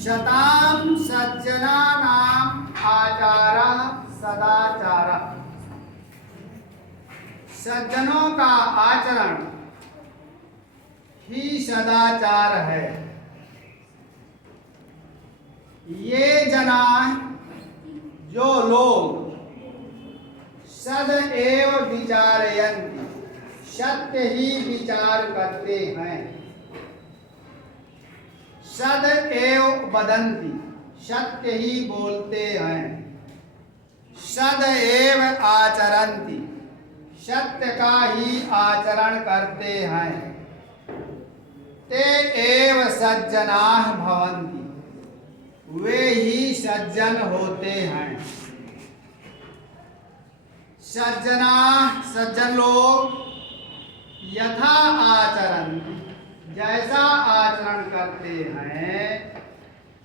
शतां सज्जनानाम् आचारः सदाचारः। सज्जनों का आचरण ही सदाचार है। ये जना जो लोग सदैव विचारयन्ति, सत्य ही विचार करते हैं। सदैव वदन्ति, सत्य ही बोलते हैं। सदैव आचरन्ति, सत्य का ही आचरण करते हैं। ते एव सज्जनाः भवन्ति, वे ही सज्जन होते हैं। सज्जन लोग यथा आचरण, जैसा आचरण करते हैं,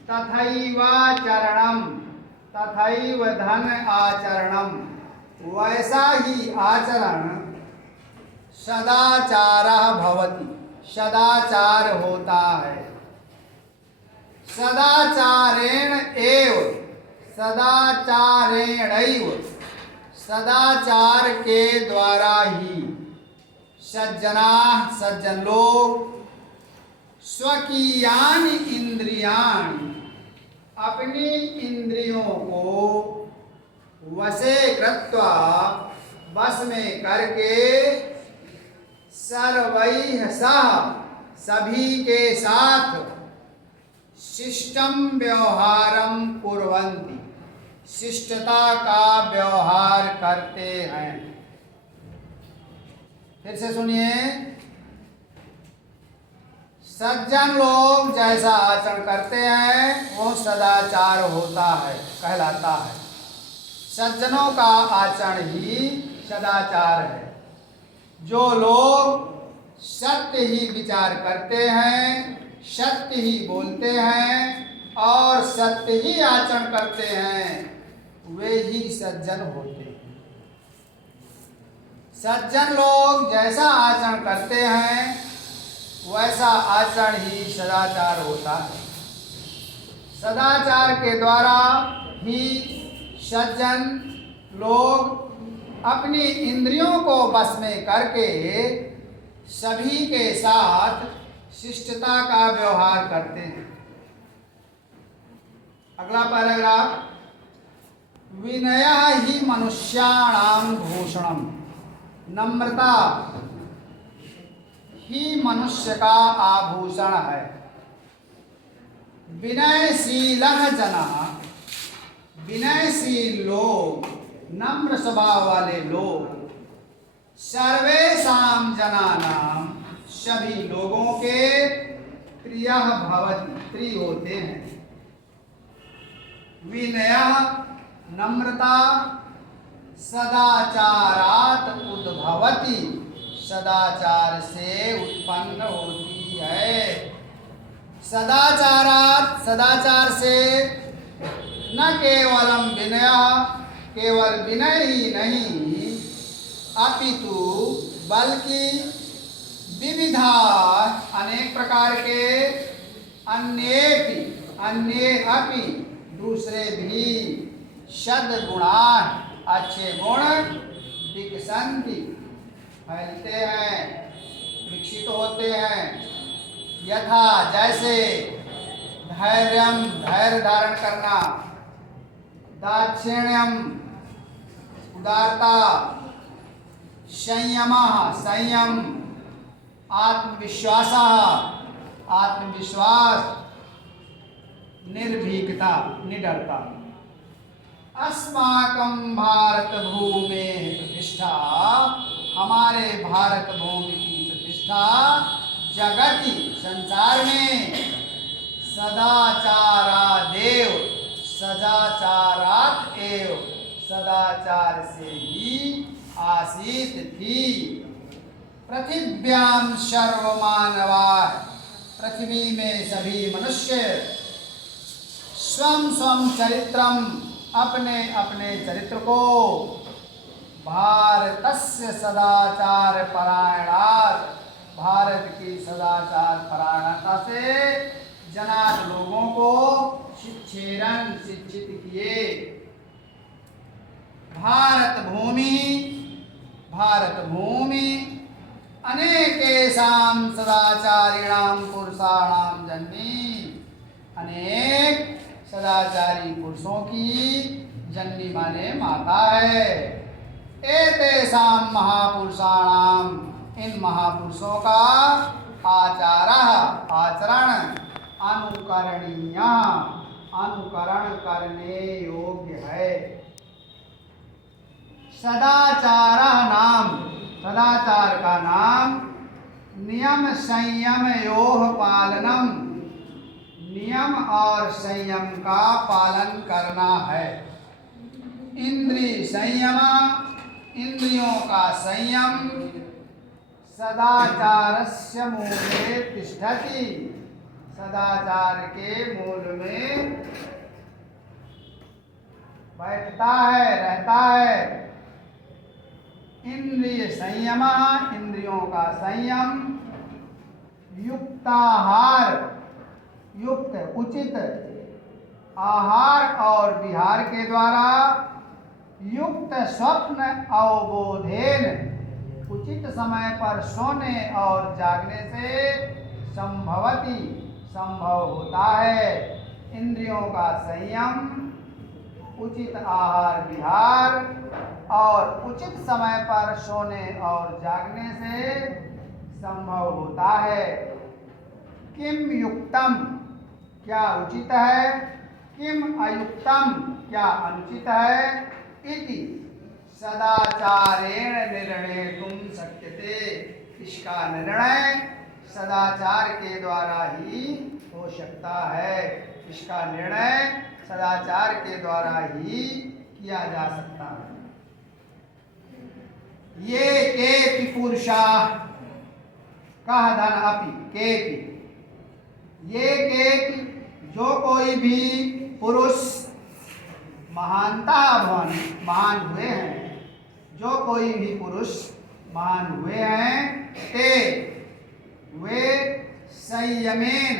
तथैवाचरणम, तथैव धन आचरणम, वैसा ही आचरण सदाचारः भवति, सदाचार होता है। सदाचारेण एव, सदाचारेणैव, सदाचार के द्वारा ही सज्जनाः, सज्जन लोग स्वकीयानि इंद्रियाणि, अपनी इंद्रियों को वशे कृत्वा, बस में करके, सर्वैः सह, सभी के साथ, शिष्टम व्यवहारम कुर्वन्ति, शिष्टता का व्यवहार करते हैं। फिर से सुनिए, सज्जन लोग जैसा आचरण करते हैं वो सदाचार होता है, कहलाता है। सज्जनों का आचरण ही सदाचार है। जो लोग सत्य ही विचार करते हैं, सत्य ही बोलते हैं और सत्य ही आचरण करते हैं, वे ही सज्जन होते हैं। सज्जन लोग जैसा आचरण करते हैं वैसा आचरण ही सदाचार होता है। सदाचार के द्वारा ही सज्जन लोग अपनी इंद्रियों को वश में करके सभी के साथ शिष्टता का व्यवहार करते हैं। अगला पैराग्राफ, विनयः ही मनुष्याणां भूषणम्, नम्रता ही मनुष्य का आभूषण है। विनयशीलः जनः, विनयशील लोग, नम्र स्वभाव वाले लोग, सर्वेषां जनानां, सभी लोगों के प्रियः भवति, प्रिय होते हैं। विनयः नम्रता सदाचारात् उद्भवति, सदाचार से उत्पन्न होती है। सदाचारात्, सदाचार से न केवलम विनय, केवल विनय ही नहीं, अपितु बल्कि विविधा, अनेक प्रकार के, अन्ये अपि, दूसरे भी, सद्गुणा, अच्छे गुण, विकसन्ति, फैलते हैं, विकसित होते हैं। यथा, जैसे, धैर्यम, धैर्य धारण करना, दाक्षिण्यम, उदारता, संयमः, संयम, आत्मविश्वासः, आत्मविश्वास, निर्भीकता, निडरता। अस्माकं भारत भूमेः प्रतिष्ठा, हमारे भारत भूमि की प्रतिष्ठा, जगति, संसार में, सदाचारादेव, सदाचारात् एव, सदाचार से ही आसीत थी। पृथिव्यां सर्वमानवाः, पृथ्वी में सभी मनुष्य, स्वं स्वं चरित्रम, अपने अपने चरित्र को, भारतस्य सदाचार परायणात्, भारत की सदाचार परायणता से जनात लोगों को शिक्षित किए। भारत भूमि अनेकेषां सदाचारिणां पुरुषाणां जननी, अनेक सदाचारी पुरुषों की जननी माने माता है। एतेषां महापुरुषाणां, इन महापुरुषों का आचरण अनुकरणीय, अनुकरण करने योग्य है। सदाचार का नाम नियम संयम योः पालनम, नियम और संयम का पालन करना है। इंद्रिय संयम, इंद्रियों का संयम सदाचारस्य मूले तिष्ठति, सदाचार के मूल में बैठता है, रहता है। इंद्रिय संयम, इंद्रियों का संयम, युक्ताहार, युक्त उचित आहार और विहार के द्वारा, युक्त स्वप्न अवबोधेन, उचित समय पर सोने और जागने से संभव होता है। इंद्रियों का संयम, उचित आहार विहार और उचित समय पर सोने और जागने से संभव होता है। किम युक्तम, क्या उचित है, किम अयुक्तम, क्या अनुचित है, इति सदाचारेण निर्णेतुं शक्यते, इसका निर्णय सदाचार के द्वारा ही हो सकता है। इसका निर्णय सदाचार के द्वारा ही किया जा सकता है। ये केपि पुरुषाः, कह धन अपि केपि, ये केपि, जो कोई भी पुरुष महानता महान हुए हैं, जो कोई भी पुरुष महान हुए हैं, ते वे संयमेन,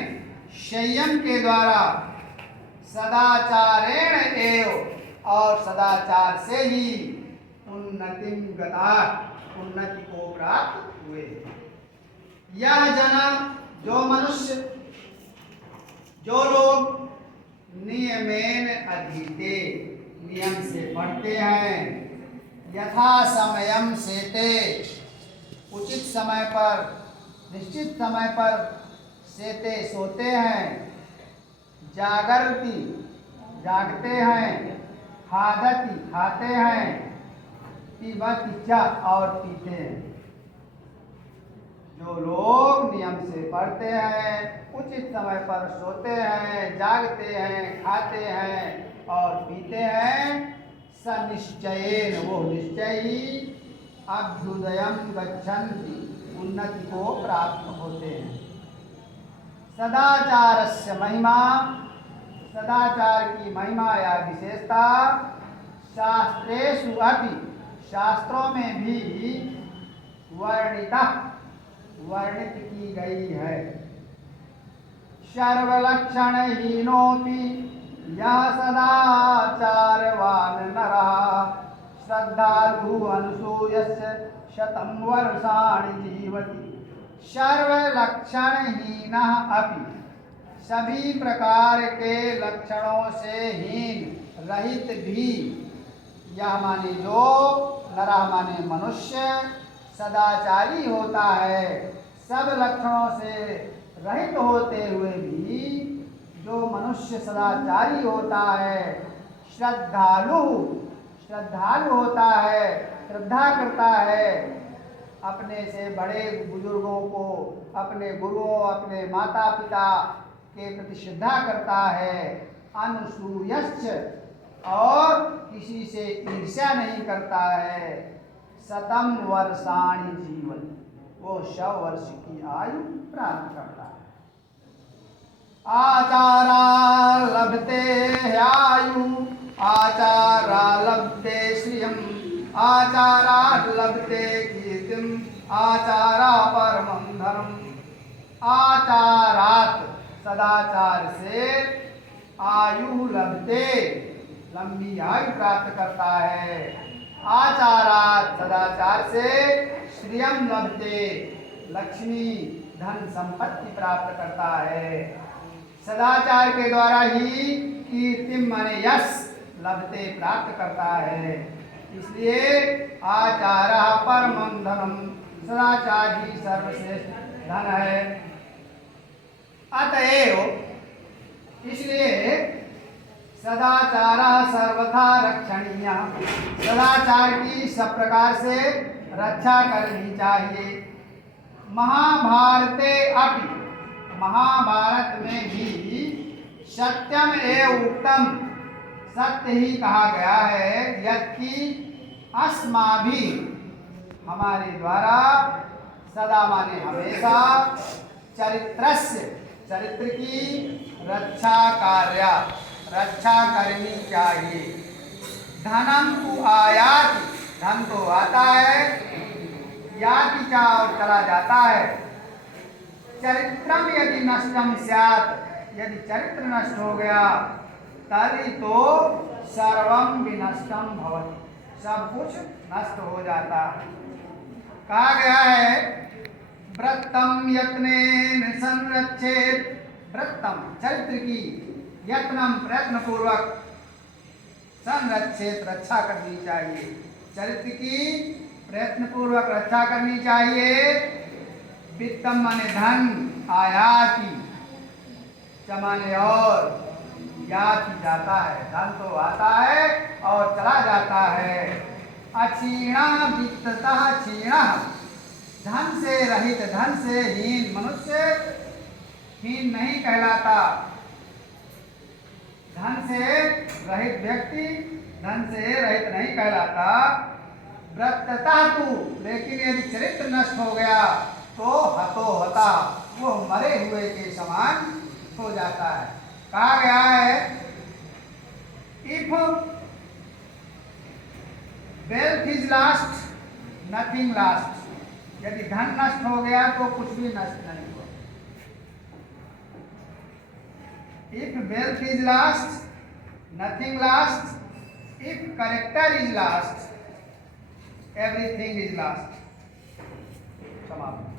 संयम के द्वारा, सदाचारेण एव, और सदाचार से ही उन्नतिम गता, उन्नति को प्राप्त हुए। यह जना, जो मनुष्य, जो लोग नियमेन अधीते, नियम से पढ़ते हैं, यथा समयम सेते, उचित समय पर, निश्चित समय पर सेते सोते हैं, जागरति जागते हैं, खादति खाते हैं, पीबति च और पीते हैं। जो लोग नियम से पढ़ते हैं, उचित समय पर सोते हैं, जागते हैं, खाते हैं और पीते हैं, स निश्चयेन, वो निश्चय ही अभ्युदयम गच्छन्ति, उन्नति को प्राप्त होते हैं। सदाचारस्य महिमा, सदाचार की महिमा या विशेषता, शास्त्रेषु अपि, शास्त्रों में भी वर्णित की गई है। सर्वलक्षणहीनोऽपि यः सदाचारवान् नरः श्रद्धालु अनसूयस्य शतं वर्षाणि जीवति। सर्वलक्षणहीनः अपि, सभी प्रकार के लक्षणों से हीन रहित भी, यह माने जो, नरः माने मनुष्य, सदाचारी होता है। सब लक्षणों से रहित होते हुए भी जो मनुष्य सदाचारी होता है, श्रद्धालु होता है, श्रद्धा करता है, अपने से बड़े बुजुर्गों को, अपने गुरुओं, अपने माता पिता के प्रति श्रद्धा करता है, अनुसूयश्च, और किसी से ईर्ष्या नहीं करता है, शतं वर्षाणि जीवन, वो 100 वर्ष की आयु प्राप्त करता है। आचारा लभते ह्यायु, आचारा लभते श्रियम्, आचारा लभते कीर्तिम्, आचारा परमं धर्मम्। आचारात सदाचार से आयु लभते लंबी आयु प्राप्त करता है। आचारात सदाचार से श्रियम लभते लक्ष्मी धन संपत्ति प्राप्त करता है। सदाचार के द्वारा ही कीर्तिम माने यश लभते प्राप्त करता है। इसलिए आचार परमं धनम, सदाचार ही सर्वश्रेष्ठ धन है। अतएव इसलिए सदाचार सर्वथा रक्षणीय, सदाचार की सब प्रकार से रक्षा करनी चाहिए। महाभारते अपि, महाभारत में भी सत्यम एवं उत्तम, सत्य ही कहा गया है। यदि अस्माभि हमारे द्वारा सदा माने हमेशा चरित्रस्य चरित्र की रक्षा कार्य रक्षा करनी चाहिए। धनम तु आयाति, धन तो आता है, याति चा और चला जाता है। चरित्रम यदि नष्टम स्यात्, यदि चरित्र नष्ट हो गया तभी तो सर्वम विनष्टम भवति, सब कुछ नष्ट हो जाता है। कहा गया है व्रतम यत्नेन संरक्षेत, व्रतम चरित्र की, यत्नम प्रयत्न पूर्वक, संरक्षेत रक्षा करनी चाहिए। चरित्र की प्रयत्न पूर्वक रक्षा करनी चाहिए। वित्तम माने धन, आयाति चमाने और याति जाता है, धन तो आता है और चला जाता है। अक्षीणा वित्ततः क्षीणः, धन से रहित, धन से हीन मनुष्य हीन नहीं कहलाता। धन से रहित व्यक्ति धन से रहित नहीं कहलाता। व्रततः तु, लेकिन यदि चरित्र नष्ट हो गया तो हतो हता, वो मरे हुए के समान हो जाता है। कहा गया है if wealth is last nothing last, यदि धन नष्ट हो गया तो कुछ भी नष्ट नहीं हुआ। If wealth is last nothing last, if character is last everything is last. समाप्त।